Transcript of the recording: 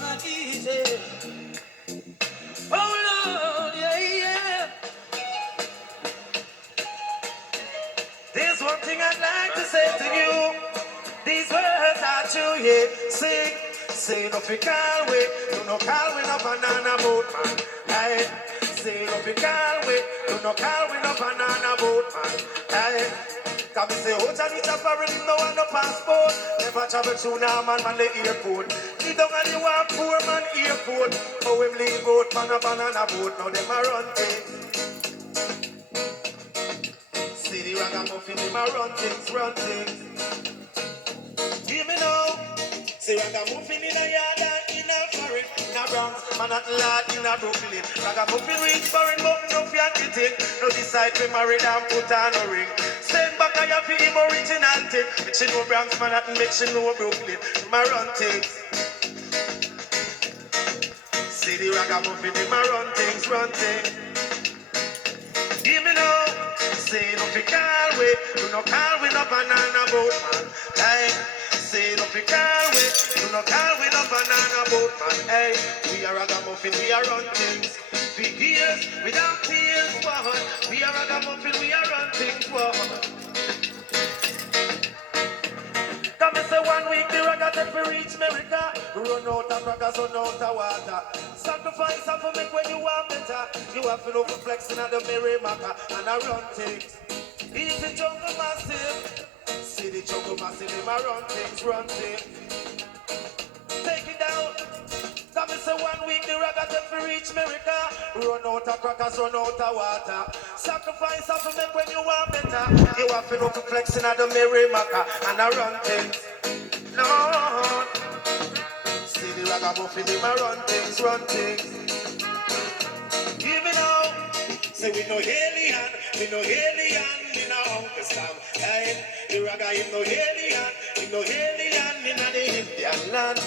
not easy. Oh Lord, yeah, yeah. There's one thing I'd like to say to you. These words are true, yeah. Sing no fi call we, do no call we no banana boat man. Aye, sing no fi call we, do no call we no banana boat man. Aye, can me say oh Johnny Chopper with him no want no passport. Never travel through now man the airport. He don't and you want poor man airport. Oh him leave boat man a banana boat, now them a run things. See the ragamuffin them a run things. Hear me now. Say ragamuffin in a yard and in a foreign, in a Bronx, man at lad in a Brooklyn. Ragamuffin reach foreign, but no fear getting. No decide to marry and put on a ring. Send back a ya for him original thing. Make she know Bronx, man at make she know Brooklyn. Them a run things. See the ragamuffin, them a run things. Hear me now. Say no fi call we, do no call we no banana boat man. Hey, say no fi call we, do no call we no banana boat man. Hey, we are ragamuffin, we are run things. Big years without tears, woman. We are ragamuffin, we are run things, woman. Come and say 1 week the ragamuffin fi reach America. Run out of ragas, run out of water. Sacrifice and for make when you want better. You have to know for flexing at the Merrimaca and I run things. Easy jungle massive. See the jungle massive, them a run things. Take it down. Come and say 1 week the ragamuffin reach America. Run out of crackers, run out of water. Sacrifice and for make when you want better. You have to know for flexing at the Merrimaca and I run things. Lord. See the ragamuffin, them a run things. Hear me now. Say we no alien, we no Uncle Sam. Hey, the raga is no alien, in the Indian land.